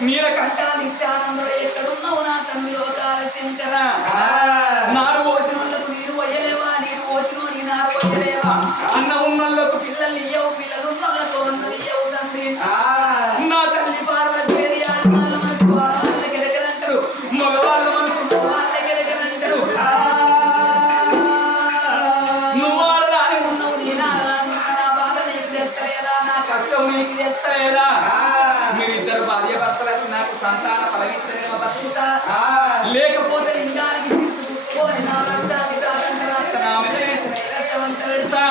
నీలకంఠ నిత్యానందుడు ఎక్కడున్నావు నా తండ్రి లోకాల శంకర నారు పోసిన వాళ్ళకు నీరు పోయలేవా నీరు పోసిన నీ నారు పోయలేవా అన్న ఉన్నోళ్ళకు పిల్లలు ఇయ్యవు పిల్లలు ఉన్న వాళ్ళకు అన్నలు ఇయ్యవు తండ్రి నా తల్లి పార్వతీ ఆడవాళ్ళ మనసు ఆడవాళ్ళకి ఎదగరంటారు మగవాళ్ళ మనసు మగవాళ్ళకి ఎదగరంటారు నువ్వు ఆడదాని ఉన్నావు నేను ఆడదాని నా బాధ నీకు తెస్తలేదా నా కష్టం నీకు తెస్తలేదా మీరిద్దరు భార్య భర్తలకు నాకు సంతాన ఫలమిస్తలేమో బతుకుతా లేకపోతే లింగానికి తీసుకుపోయి నా రక్తాన్ని పెడతా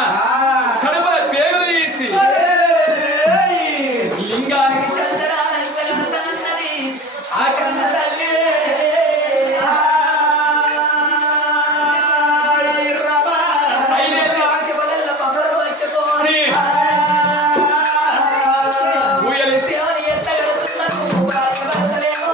కడుపుల పేగులు తీసి లింగానికి చంద్రాలన్నది ఆ కన్న తల్లి ఐదేళ్ళు ఆకి బలల్ల పగలు పట్టుకోని ఊయలేసి ఎట్లా కడుతున్నారు భార్య భర్తలేమో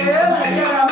Yeah.